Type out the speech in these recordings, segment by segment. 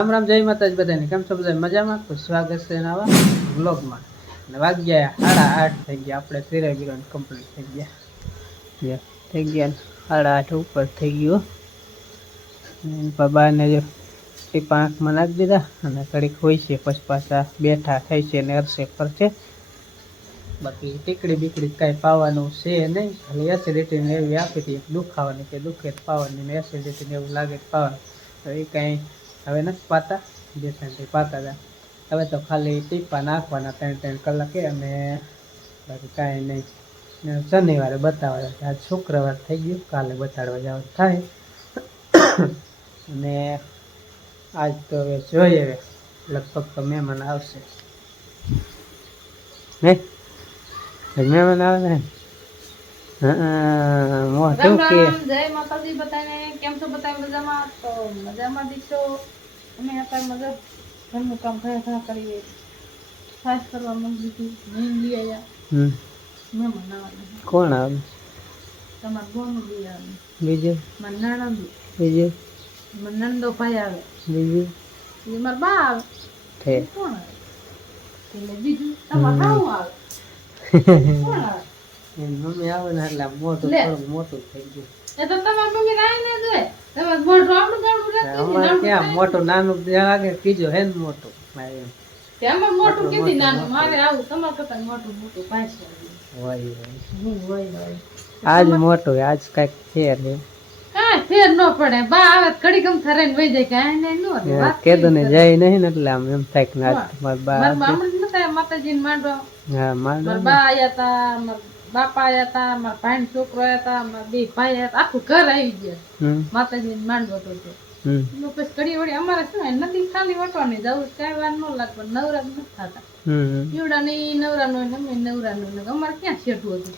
રામ રામ, જય માતાજી બધાને. કેમ છો બધા? મજામાં? તો સ્વાગત છે નવા વ્લોગમાં. અને વાગ્યા 8:30 થઈ ગયા. આપણે ફેરા બિરાન કમ્પ્લીટ થઈ ગયા. થઈ ગયા 8:30 ઉપર થઈ ગયું. બાબાને જો ટીપા આંખમાં નાખી દીધા અને ઘડીક હોય છે, પછી પાછા બેઠા થાય છે ને અરસે ફરશે. બાકી ટીકડી બીકડી કાંઈ પાવાનું છે નહીં. ખાલી એસિડિટીને એવી આપી હતી, દુખાવાની કે દુખે પાવાની ને એસિડિટીને એવું લાગે પાવાનું. તો એ કાંઈ હવે નથી પાતા, જે શાંતિ પાતા હતા. હવે તો ખાલી ટીપા નાખવાના 3-3 કલાકે, અને બાકી કાંઈ નહીં. શનિવારે બતાવવા, આજ શુક્રવાર થઈ ગયું, કાલે બતાડવા જવાનું થાય. અને આજ તો હવે જોઈએ, લગભગ તો મહેમાન આવશે ને, મહેમાન આવે ને. રામ રામ, જય માતાજી બધાને. કેમ છો બધા? મજામાં? તો મજામાં દીકરો અમે અત્યારે મજા ઘરનું કામ ઘણા કરીએ, ખાસ કરવા માંગી હતી. નહીં લઈ આવ્યા મહેમાન આવવાના. કોણ આવે? તમારા બોનું લઈ આવે, બીજું મારા નણંદ, બીજું મારા નંદો ભાઈ આવે, બીજું મારા બા આવે. કોણ આવે? એટલે બીજું તમારે હાવું આવે. કોણ આવે? મમ્મી આવે ને એટલે મોટું થોડું મોટું થઈ ગયું. એ તો તમારી મમ્મી રાય ને જોઈ, તમારે મોટું આપણું અમારે ક્યાં મોટું નાનું લાગે, કીધું હે ને મોટું. તેમાં મોટું કીધી નાનું, મારે આવું તમારે કરતા મોટું મોટું પાછું આજ મોટું, આજ કઈક ફેર છે. કાંઈ ફેર ન પડે. બા આવે ઘડી ગમ થરાઈને વહી જાય, કાંઈ નહીં નો કેદું ને જાય નહીં ને એટલે આમ એમ થાય કે ના મારા મામડી નતા માતાજીને માંડવા. હા મારા બા આયા તા, મારા બાપા આયા તા, મારા ભાઈ છોકરો આયા તા, મારા બે ભાઈ આયા તા, આખું ઘર આવી ગયા માતાજીને માંડવો તો. પછી ઘડી વળી અમારે શું નથી, ખાલી વટવાની જવું, કઈ વાર ન લાગે, નવરા નથી થતા. એવડા નહીં નવરા નો, અમે નવરા નો. અમારે ક્યાં છેટું હતું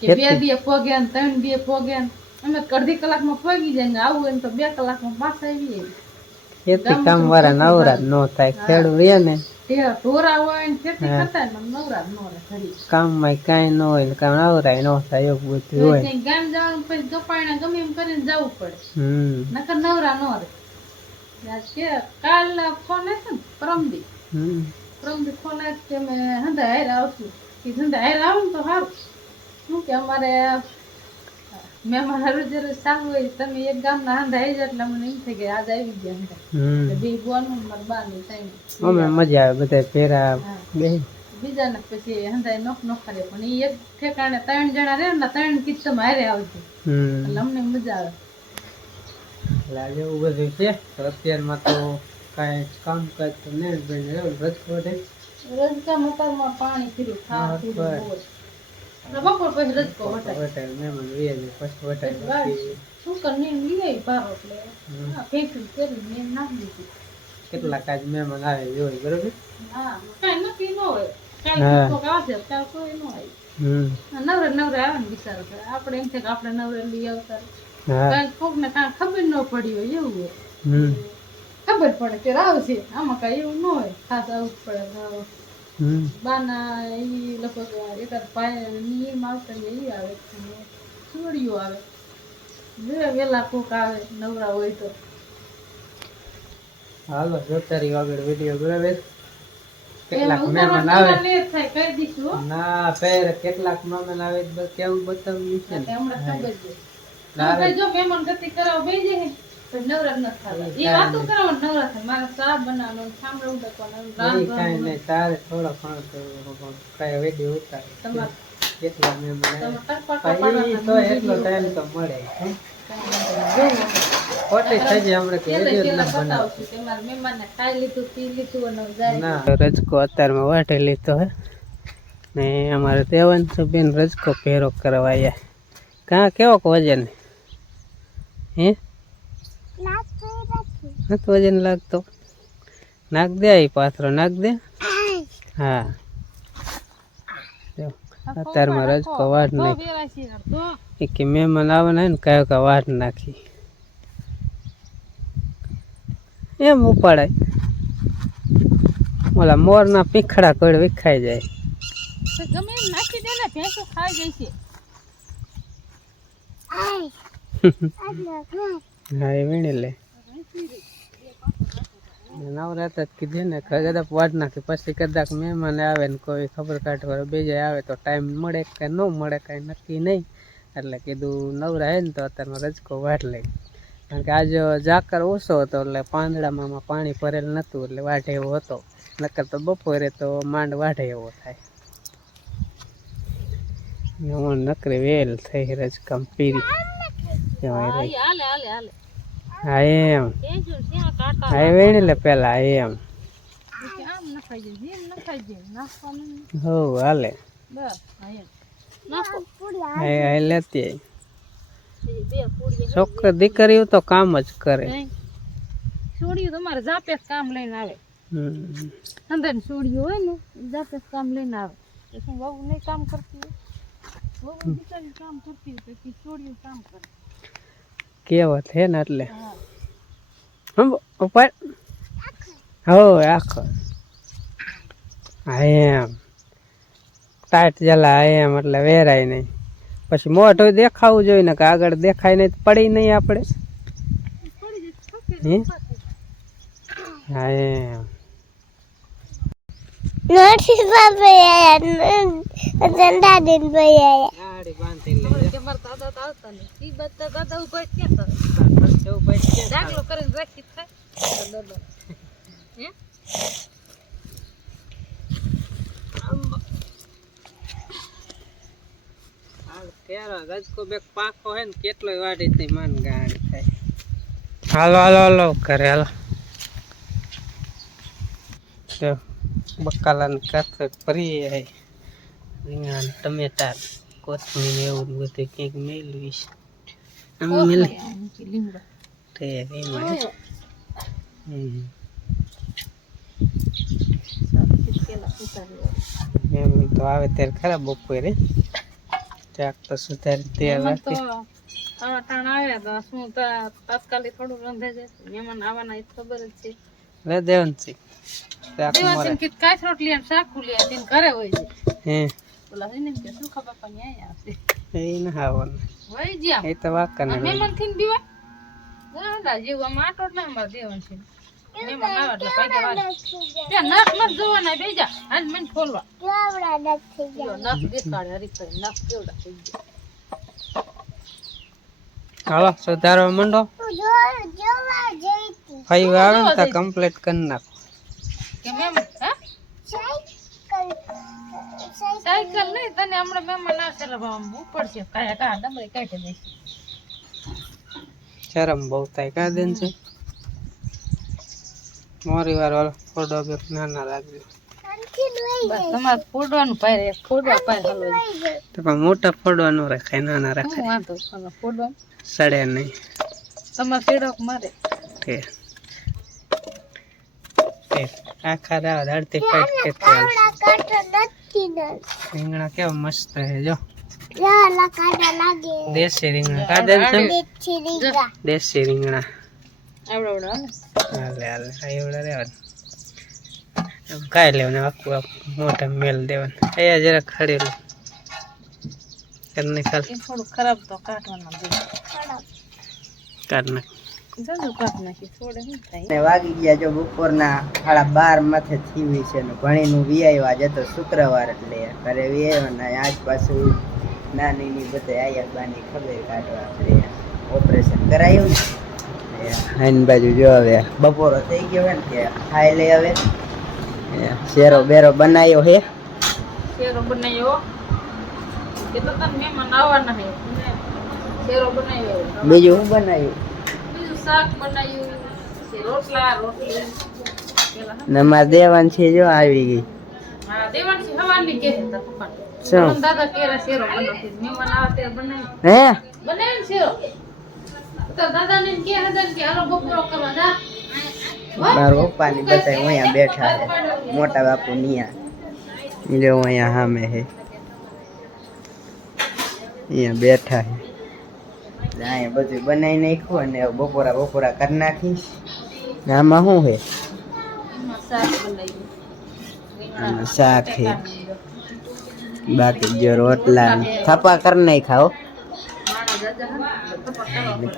કે 2 દિવસ પોગ્યા ને 3 દિવસ પોગ્યા ને, અમે અડધી કલાકમાં પોગી જાય ને આવું હોય તો 2 કલાકમાં પાછા આવીએ. ખેતી કામ વાળા નવરા ન થાય, ખેડૂત રે ને ઢોરા હોય ને ખેતી કરતા નવરા ન રહે. કામ માં કઈ ન હોય, કામ નવરાય ન થાય એવું બધું હોય. ગામ જવાનું પછી ગપાણા ગમે એમ કરીને જવું પડે, નકર નવરા ન રહે. કાલ ફોન આવ્યો ને પરમદી ફોન આવ્યો કે અમે હંધા હારે આવશું. હંધા હારે આવું તો સારું. શું કે અમારે મહેમાન હરું જરૂર સારું હોય, તમે એક ગામના હંધા આવી જાય એટલે મને એમ થઈ ગયા આજ આવી ગયા હંધા. બે બોનું મારા બા ની ટાઈમ મજા આવે બધા પેરા બીજા ને પછી હંધા નોખ નોખાડે, પણ એ એક ઠેકાણે 3 જણા રહે ને 3 કીધ તમે હારે આવજો એટલે અમને મજા આવે. લાગે એવું બધું છે. અત્યારમાં તો કઈ કામ કાજ તો નહીં, રજકા મકાનમાં પાણી પીરું ખાવા પીરું બપોર પછી રજકો વટાય મહેમાન વે પછી વટાય શું કરી લઈ આવી ભારો એટલે ફેંક્યું કરી મેં નાખી દીધું. કેટલા કાજ મહેમાન આવે જોઈ, બરોબર. હા, કઈ નક્કી ન હોય, કાંઈ કોક આવશે કાલ કોઈ ન હોય. નવરે નવરે આવે ને બિચારો, આપણે એમ થાય કે આપણે નવરે લઈ આવતા, કઈ કોક ને કાંઈ ખબર ન પડી હોય એવું હોય. ખબર પડે કે આવશે, આમાં કઈ એવું ન હોય ખાસ આવું જ પડે. બાના એ લગભગ એકાદ ભાઈ નીમ આવશે ને એ આવે, છોડીઓ આવે, વેલા કોક આવે નવરા હોય તો. હાલો જોતારી આગળ વિડીયો બરાબર. કેટલાક મહેમાન આવે ના પેર, કેટલાક મહેમાન આવે કેવું બતાવ્યું છે ને હમણાં જો મહેમાન ગતિ કરાવ બે જાય નવરા નથી થતા, એ વાતો કરવાનું નવરા થાય. મારે ચા બનાવવાનો, સાંભળો ઉડકવાનો, કાંઈ નહીં, તારે થોડો ઘણો કઈ વિડીયો ઉતારે. કેટલા મહેમાન તો એટલો ટાઈમ તો મળે. રજકો અત્યારમાં વાટે લીધો હે ને અમારે દેવાંશુ બેન રજકો પહેરો કરવા આવ્યા. કાં કેવો વજન હે નથી વજન લાગતો? નાખ દે, એ પાથરો નાખ દે. હા, અત્યારમાં રજકો વાટ નાખી કે મહેમાન આવવાના ને કયો કે વાટ નાખી એમ ઉપાડાય. ઓલા મોર ના પીખડા કોઈ વિખાઈ જાય. ગમે એમ નાખી દે ને, ભેંસો ખાઈ જાય છે. હા, એ વીણી લે. નવરાત્ર જ કીધું ને કદાચ વાટ નાખી પછી કદાચ મહેમાન આવે ને કોઈ ખબર કાઢવા બીજા આવે તો ટાઈમ મળે કે ન મળે કાંઈ નક્કી નહીં. એટલે કીધું નવરા હે ને તો અત્યારમાં રજકો વાટ લઈ, કારણ કે આજે ઝાકર ઓછો હતો એટલે પાંદડામાં પાણી ભરેલ નહોતું એટલે વાઢે એવો હતો. નકર તો બપોરે તો માંડ વાઢે એવો થાય. નકરી વેલ થઈ રજકામ પીરી. હા એમ હા વેણી લે પેલા એમ હો હાલે લેતી છોકરી દીકરીઓ તો કામ જ કરે. છોડીઓ તમારે જાપે કામ લઈને આવે. અંદર છોડીઓ હોય ને જાપે કામ લઈને આવે. શું બહુ નહીં કામ કરતી હોય, બહુ બિચારી કામ કરતી હોય પછી છોડીઓ કામ કરે. કેવત હે ને એટલે ઉપર હો આખો એમ ટાઈટ જલા એમ એટલે વેરાય નહીં. પછી મોઢું દેખાવું જોઈએ ને કે આગળ દેખાય નહીં પડી નહીં આપણે. હા એમ પાંખો હે ને કેટલો વાડી માન ગાડી થાય. હાલો હાલો હાલો કરે હાલો બકાલા ને કાથક ભરી રીંગણા ટમેટા કોથમીર એવું બધું કંઈક મેળવીશ. એમ તો આવે ત્યારે ખરા બપોરે ક્યાંક તો સુધારી તૈયાર રાખી. આવ્યા તો શું તાત્કાલિક થોડું રંધે છે. મહેમાન આવવાના ખબર જ છે. લે દેવનસિંહ કાચ રોટલી અને શાક ખુલી ઘરે હોય છે. હે બોલા ને શું ખબર પણ અહીંયા આવશે એ ના આવવાનું વઈ જ્યા એ તો વાકા ને મહેમાન થી દીવા દાદા જીવવામાં આટો ના અમાર દેવન છે. મહેમાન આવે એટલે ભાગે વાળ ત્યાં નખ નખ જોવાના બેજા આજ મને ખોલવા કેવડા નખ થઈ ગયા. નખ દેખાડે હરીફાઈ નખ કેવડા થઈ ગયા. હાલો સુધારવા માંડો. ફાઈવ આવે ને તો કમ્પ્લીટ કરી નાખો. કે મહેમાન હા સાયકલ નહીં તને હમણાં મહેમાન આવશે એટલે ઉપડશે કાયા કા ડમરી કાઢી દઈશ. શરમ બહુ થાય કા દેન છે મોરી વાર વાળો ફોડો બે નાના રાખજો. તમારે ફોડવાનું પાય ફોડવા પાય હલવા તો પણ મોટા ફોડવા ન રાખાય નાના રાખાય. વાંધો ફોડવા સડે નહીં તમારે ફેડક મારે આખા રાત હળતી કાઢ રીંગણા કેવા મસ્ત હે જો દેશી રીંગણા કાઢે છે. દેશી રીંગણા આવડે હાલે હાલે એવડા રેવા કાઢી લેવાનું આખું મોટા મેલ દેવાનું. અહીંયા જરા ખડેલું કરીને ખાલી થોડું ખરાબ તો કાઢવાનું કાઢ નાખ. વાગી ગયા જો બપોરના 12:30 માથે થીવી છે ને ભણીનું વિયાવ્યા જતો શુક્રવાર એટલે ઘરે વિયાવ્યા આજ પાછું નાની બધા આયા બાની ખબર કાઢવા આપણે ઓપરેશન કરાયું ને આઈન બાજુ જો હવે બપોરો થઈ ગયો હોય ને કે ખાઈ લે હવે શેરો બેરો બનાવ્યો હે. શેરો બનાવ્યો કે તો તને મહેમાન આવવાના હે શેરો બનાવ્યો. બીજું શું બનાવ્યું? શાક બનાવ્યું છે રોટલા રોટલી ને મારા દેવાન છે જો આવી ગઈ. હા દેવાન છે હવાની કે હતા પપ્પા શું દાદા કેરા શેરો બનાવતી મહેમાન આવે ત્યારે બનાવી હે બનાવી શેરો તો દાદા ને કે હતા કે હાલો બપોરો કરવા જા. મારા પપ્પા ની બધા અહીંયા બેઠા છે મોટા બાપુ નિયા જો અહીંયા સામે હે અહીંયા બેઠા હે. અહીંયા બધું બનાવી નાખ્યું અને બપોરા કરી નાખીશ. આમાં શું છે? આમાં શાક છે બાકી જો રોટલા થપા કરી નાખ્યા.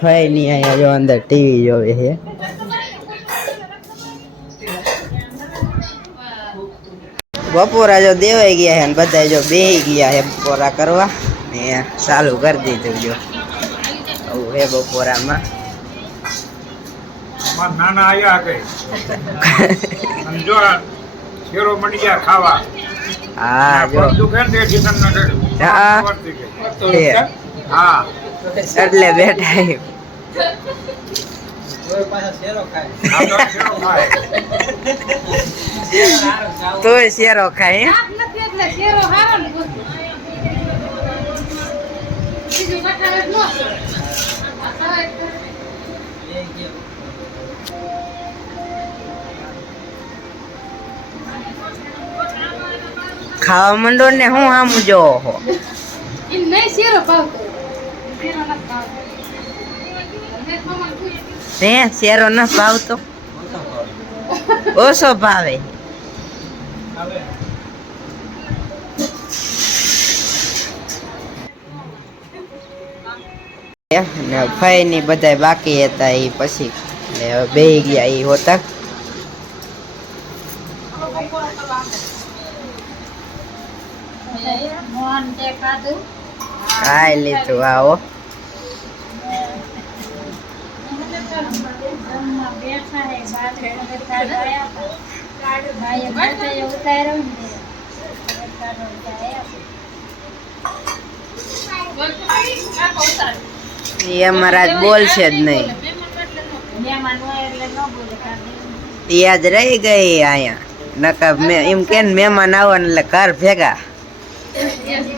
ફઈ ની અહીંયા જો અંદર ટીવી જોવે છે. બપોરા જો દેવાઈ ગયા છે ને બધા જો બેહી ગયા છે બપોરા કરવા ને ચાલુ કરી દીધું જો આવું હે બપોરામાં. નાના આયા ગઈ અને જો શેરો મળી ગયા ખાવા. હા જો દુકાન તે તમને હા હા એટલે બેઠા છે. તોય શેરો ખાય હે? શાક નથી એટલે શેરો હારો ને બધું. બીજું કઠાળ જ ન હોય. આ ખાવાય તો. ખાવા માંડો ને હું આમ જોવો હો. એમ નહીં શેરો ભાવતો. શેરો નથી ભાવતો. મેં ખમણ પૂછ્યું. હે શેરો ન ભાવતો? ઓછો ભાવે. ને ફઈ ની બધા બાકી હતા એ પછી બે ગયા એ હોતા. મોહન તે ખાધું. ખાઈ લીધું આવો. બેઠા હે બારે ભાઈ બારે ઉતાર્યો ને એ અમારા જ બોલશે જ નહીં. મહેમાન હોય એટલે ન બોલે એ આજ રહી ગઈ અહીંયા નકર એમ કે મહેમાન આવે ને એટલે ઘર ભેગા.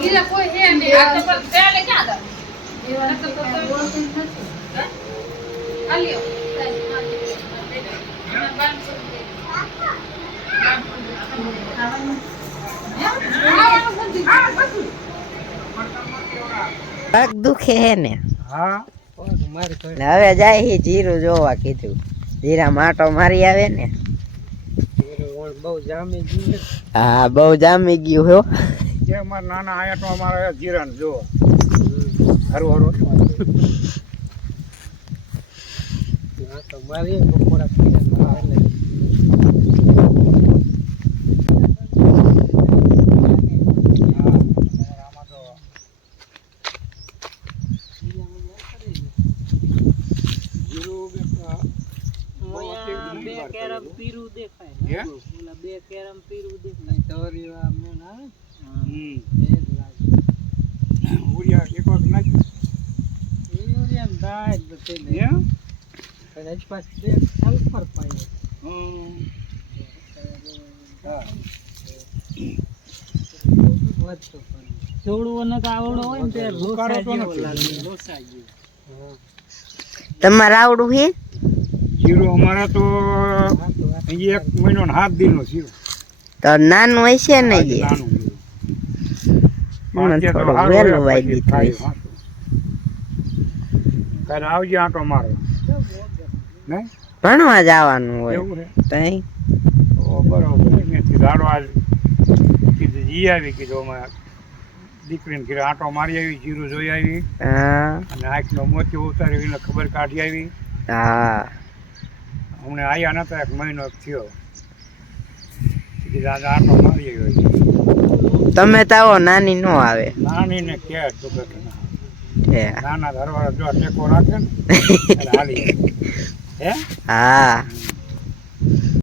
ગીરા કોઈ હે ને આ તો પણ પેલે ક્યાં દા એવા તો બોલતું નથી. આલ્યો પગ દુખે હે ને? હા હવે જાય હી જીરું જોવા કીધું. જીરા માટો મારી આવે ને. બહુ જામી ગયું. હા બહુ જામી ગયું હો. જે અમારા નાના આયા તો અમારે જીરણ જો હરું હરું મારી બપોરા બે કેરમ પીરું દેખાય. ઓલા બે કેરમ પીરું દેખાય. તવરી આ મેન આવે એ જ લાગે. ઉરિયા એક વખત નાખ્યું યુરિયન દાય બતે ને હે કદાચ પાસ બે સલ્ફર પાયો. હા વધતો પણ છોડવો ન આવડો હોય ને તે રોકાડો તો લોસા જેવો નથી. લાગે. લોસા જેવો. તમારે આવડું હે? શીરો અમારે તો અહીં 1 મહિનો ને 7 દિનનો શીરો. તો નાનું હોય છે ને જે નાનું મને શીરો. થોડું સારું વહેલું હોય વાઈ પછી દીધું થાય હશે. સાચું. કાલે આવજે આંટો મારો નહીં ભણવા જવાનું હોય એવું છે તઈ. ઓ બરોબર અહીંયાથી દાડો આજ કીધું જી આવી કીધું અમે દીકરીને ઘરે આંટો મારી આવી જીરું જોઈ આવી હા અને આંખનો મોતી ઉતારી એને ખબર કાઢી આવી. હા હમણાં આયા નતા 1 મહિનો થયો કીધું આજે આંટો મારી આવ્યો. તમે તો આવો નાની નો આવે. નાની ને કે દુઃખ ના હે. નાના ધરવાળા જો ટેકો રાખે ને એટલે હાલી હે હા